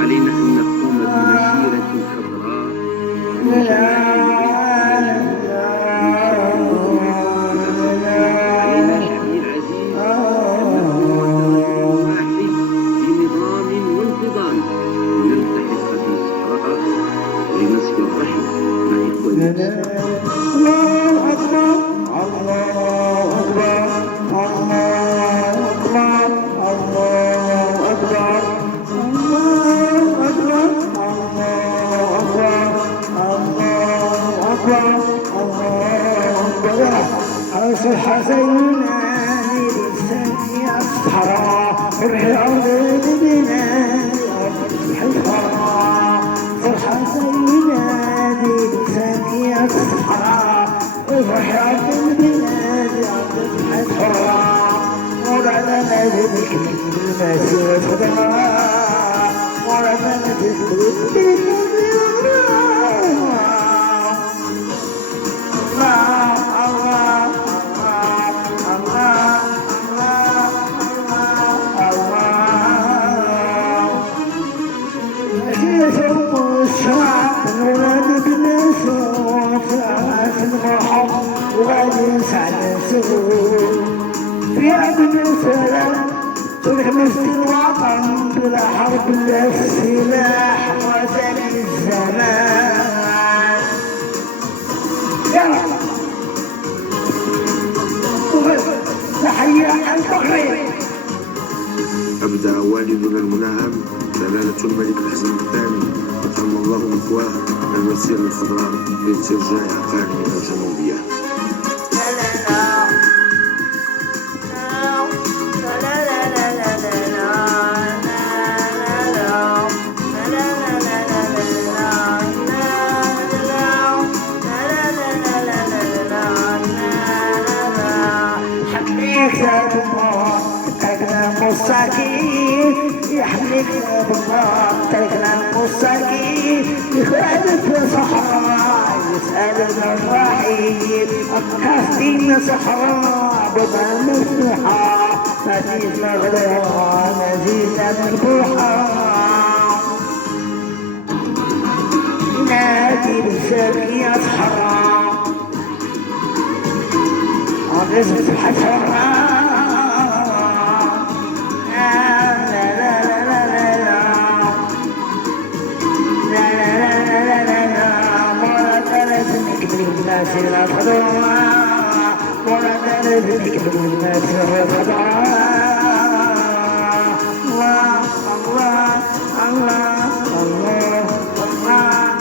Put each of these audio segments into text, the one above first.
علينا أن نقوم بمسيرة خضراء من جمال الريف علينا شعبي العزيز أن نكون واحد بنظام وانتظام لنلتحق بالصحراء ولنصل الرحم مع إخواننا. الله أكبر الله أكبر الله أكبر الله أكبر الله أكبر الله أكبر الله أكبر أصح سيدنا لساني الصحراء الحرب بنا الحرب صح سيدنا لساني الصحراء الحرب بنا الحرب ورعنا ذلك المسيرة خضراء ورعنا ذلك وغادي نسعى نسوق في عهد السلام تلمس الوطن بلا حرب لا السلاح وزن الزمان يا رب تحية عن التقرير. أبدع والدنا المنعم جلالة الملك الحسن الثاني أكرم الله مثواه المسيرة الخضراء لاسترجاع أقاليمنا الجنوبية. يحملك بالله تركنا المستقيم يخالف الصحراء يسألنا الرحيم أبكاسين صحراء بابا مفتوحة مزيد مغلوها مزيد مذبوحة نادي بالسبي يا صحراء عزف حسرة المسيرة الخضراء ورد لذلك المسيرة الخضراء الله الله الله الله الله الله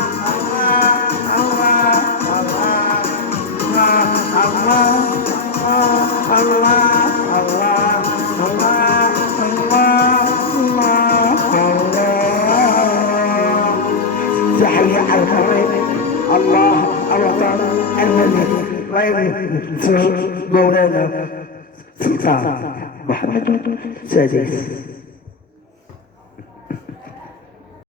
تحية على الطريق الله الوطن الملك غير مولانا سلطان محمد السادس.